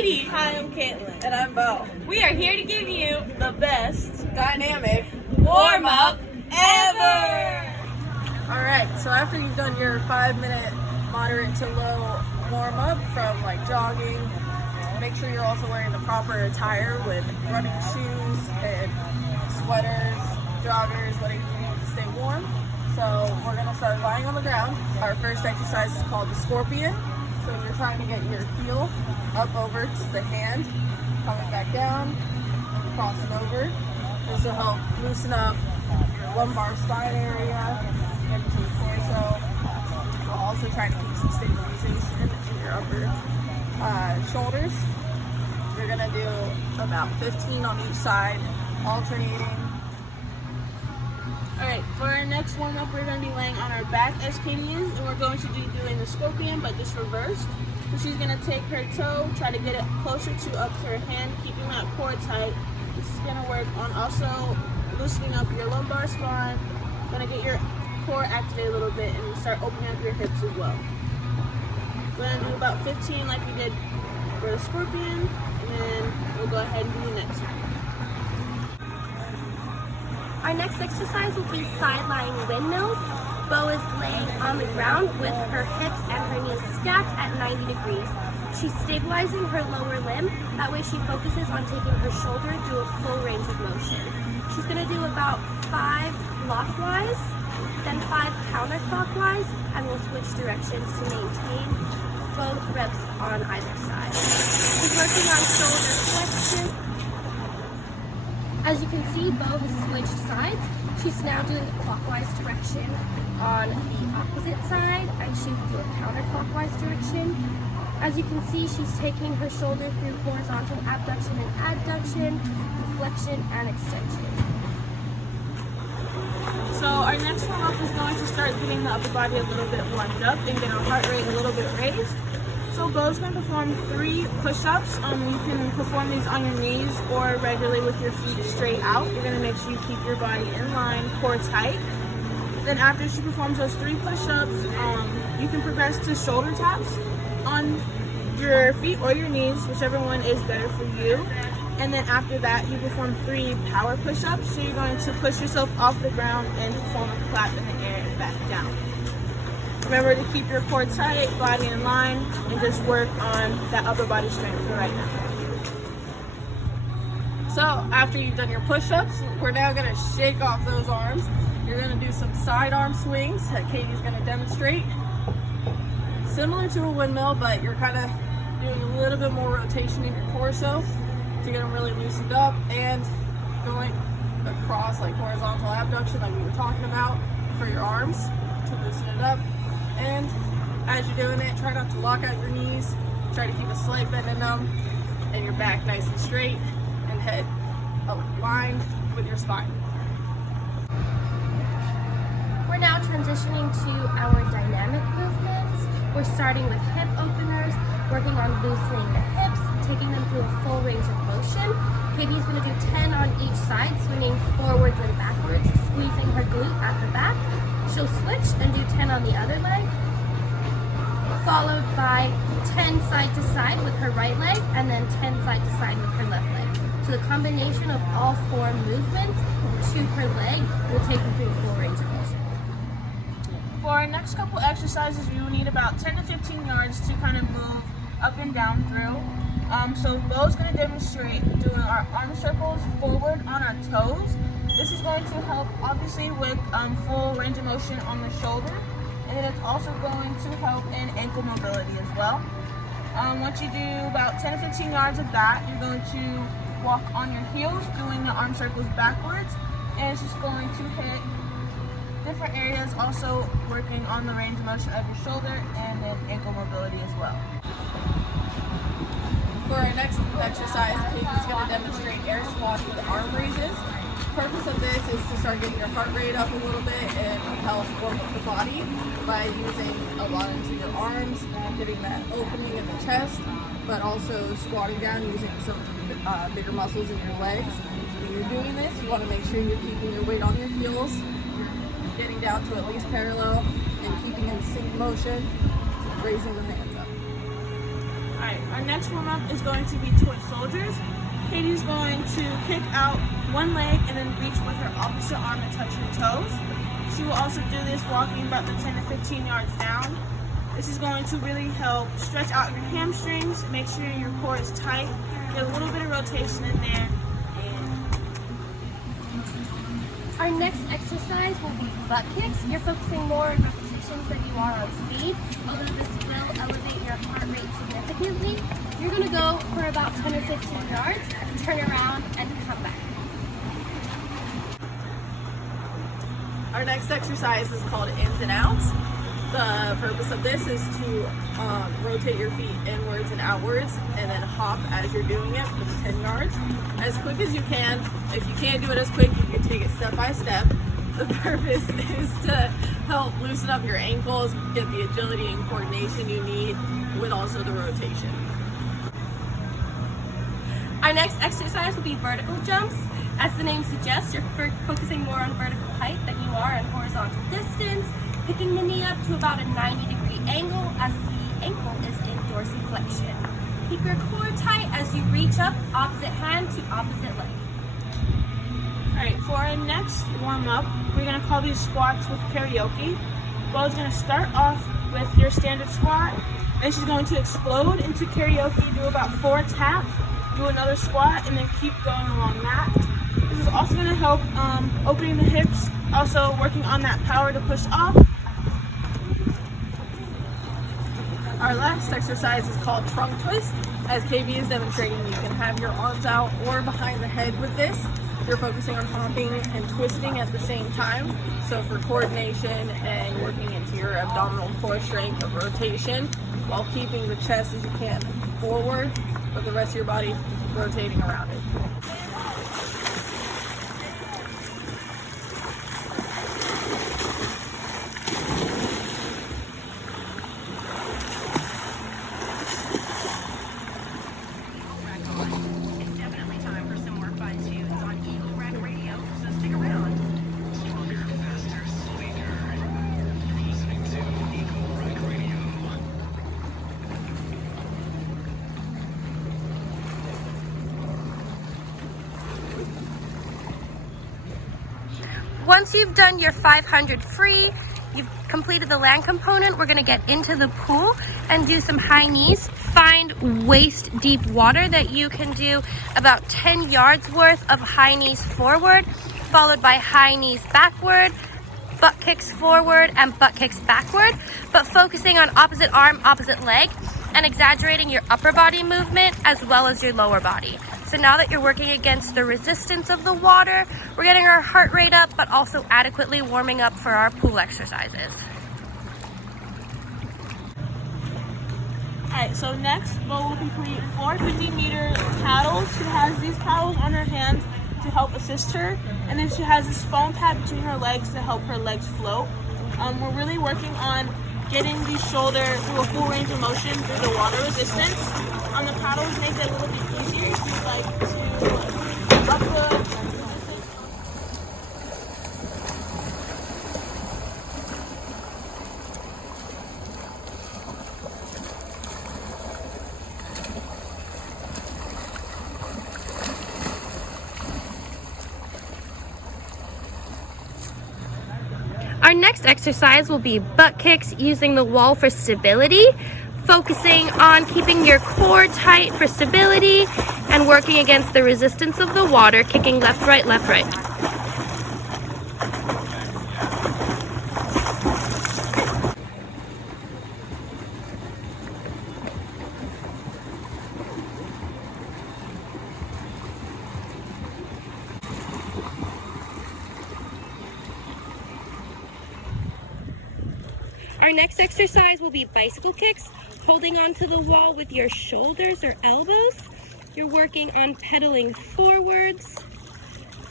Katie. Hi, I'm Kaitlin. And I'm Beau. We are here to give you The best Dynamic warm-up ever! Alright, so after you've done your 5-minute moderate to low warm-up from like jogging, make sure you're also wearing the proper attire with running shoes and sweaters, joggers, whatever you need to stay warm. So we're going to start lying on the ground. Our first exercise is called the scorpion. So you're trying to get your heel up over to the hand, coming back down, crossing over. This will help loosen up your lumbar spine area, into the torso. We're also trying to keep some stabilization in your upper shoulders. You're going to do about 15 on each side, alternating. Alright, for our next warm-up, we're going to be laying on our back as Katie is, and we're going to be doing the scorpion, but just reversed. So she's going to take her toe, try to get it closer to up to her hand, keeping that core tight. This is going to work on also loosening up your lumbar spine. Going to get your core activated a little bit and start opening up your hips as well. We're going to do about 15 like we did for the scorpion, and then we'll go ahead and do the next one. Our next exercise will be side-lying windmills. Beau is laying on the ground with her hips and her knees stacked at 90 degrees. She's stabilizing her lower limb. That way she focuses on taking her shoulder through a full range of motion. She's going to do about 5 clockwise, then 5 counterclockwise, and we'll switch directions to maintain both reps on either side. She's working on shoulder flexion. As you can see, Beau has switched sides. She's now doing the clockwise direction on the opposite side, and she will do a counterclockwise direction. As you can see, she's taking her shoulder through horizontal abduction and adduction, flexion and extension. So our next warm-up is going to start getting the upper body a little bit warmed up and get our heart rate a little bit raised. So Beau's going to perform 3 push-ups. You can perform these on your knees or regularly with your feet straight out. You're going to make sure you keep your body in line, core tight. Then after she performs those 3 push-ups, you can progress to shoulder taps on your feet or your knees, whichever one is better for you. And then after that, you perform 3 power push-ups. So you're going to push yourself off the ground and perform a clap in the air and back down. Remember to keep your core tight, body in line, and just work on that upper body strength for right now. So after you've done your push-ups, we're now going to shake off those arms. You're going to do some side arm swings that Katie's going to demonstrate. Similar to a windmill, but you're kind of doing a little bit more rotation in your torso to get them really loosened up, and going across like horizontal abduction like we were talking about for your arms to loosen it up. And as you're doing it, try not to lock out your knees. Try to keep a slight bend in them, and your back nice and straight, and head aligned with your spine. We're now transitioning to our dynamic movements. We're starting with hip openers, working on loosening the hips, taking them through a full range of motion. Katie's going to do 10 on each side, swinging forwards and backwards, squeezing her glute at the back. She'll switch and do 10 on the other leg, followed by 10 side to side with her right leg, and then 10 side to side with her left leg. So the combination of all 4 movements to her leg will take her through a full range of motion. For our next couple exercises, we will need about 10 to 15 yards to kind of move up and down through. So Beau's going to demonstrate doing our arm circles forward on our toes. This is going to help obviously with full range of motion on the shoulder, and then it's also going to help in ankle mobility as well. Once you do about 10 to 15 yards of that, you're going to walk on your heels doing the arm circles backwards, and it's just going to hit different areas, also working on the range of motion of your shoulder and then ankle mobility as well. For our next exercise, Katie's going to demonstrate air squats with arm raises. The purpose of this is to start getting your heart rate up a little bit and help warm up the body by using a lot into your arms, getting that opening in the chest, but also squatting down using some bigger muscles in your legs. When you're doing this, you want to make sure you're keeping your weight on your heels, getting down to at least parallel, and keeping in sync motion, raising the hands up. Alright, our next warm-up is going to be toy soldiers. Katie's going to kick out one leg and then reach with her opposite arm and touch her toes. She will also do this walking about the 10 to 15 yards down. This is going to really help stretch out your hamstrings, make sure your core is tight, get a little bit of rotation in there. Our next exercise will be butt kicks. You're focusing more on repetitions than you are on speed, although this will elevate your heart rate significantly. You're going to go for about 10 or 15 yards, turn around, and come back. Our next exercise is called ins and outs. The purpose of this is to rotate your feet inwards and outwards and then hop as you're doing it for the 10 yards as quick as you can. If you can't do it as quick, you can take it step by step. The purpose is to help loosen up your ankles, get the agility and coordination you need with also the rotation. Our next exercise will be vertical jumps. As the name suggests, you're focusing more on vertical height than you are on horizontal distance, picking the knee up to about a 90-degree angle as the ankle is in dorsiflexion. Keep your core tight as you reach up, opposite hand to opposite leg. Alright, for our next warm-up, we're going to call these squats with karaoke. Beau's going to start off with your standard squat, and she's going to explode into karaoke, do about 4 taps, do another squat, and then keep going along that. This is also going to help opening the hips, also working on that power to push off. Our last exercise is called trunk twist. As KB is demonstrating, you can have your arms out or behind the head with this. You're focusing on hopping and twisting at the same time. So for coordination and working into your abdominal core strength of rotation while keeping the chest as you can forward, but the rest of your body rotating around it. Once you've done your 500 free, you've completed the land component, we're gonna get into the pool and do some high knees. Find waist deep water that you can do about 10 yards worth of high knees forward, followed by high knees backward, butt kicks forward and butt kicks backward, but focusing on opposite arm, opposite leg, and exaggerating your upper body movement as well as your lower body. So now that you're working against the resistance of the water, we're getting our heart rate up, but also adequately warming up for our pool exercises. Alright, so next, Beau will complete 4 50-meter paddles. She has these paddles on her hands to help assist her, and then she has this foam pad between her legs to help her legs float. We're really working on getting the shoulder through a full range of motion through the water resistance. On the paddles, make it a little bit easier if you'd like to up the resistance. Our next exercise will be butt kicks using the wall for stability, focusing on keeping your core tight for stability and working against the resistance of the water, kicking left, right, left, right. Our next exercise will be bicycle kicks, holding onto the wall with your shoulders or elbows. You're working on pedaling forwards.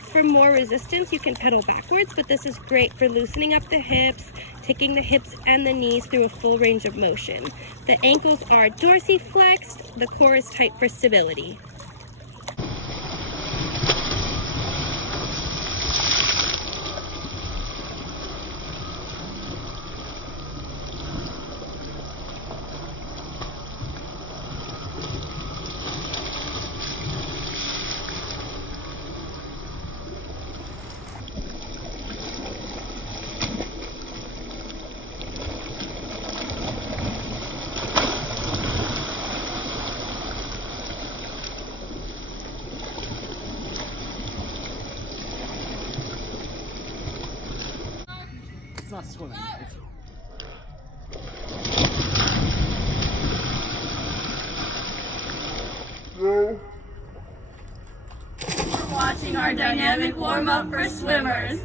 For more resistance, you can pedal backwards, but this is great for loosening up the hips, taking the hips and the knees through a full range of motion. The ankles are dorsiflexed, the core is tight for stability. not swimming. It's Watching our dynamic warm-up for swimmers.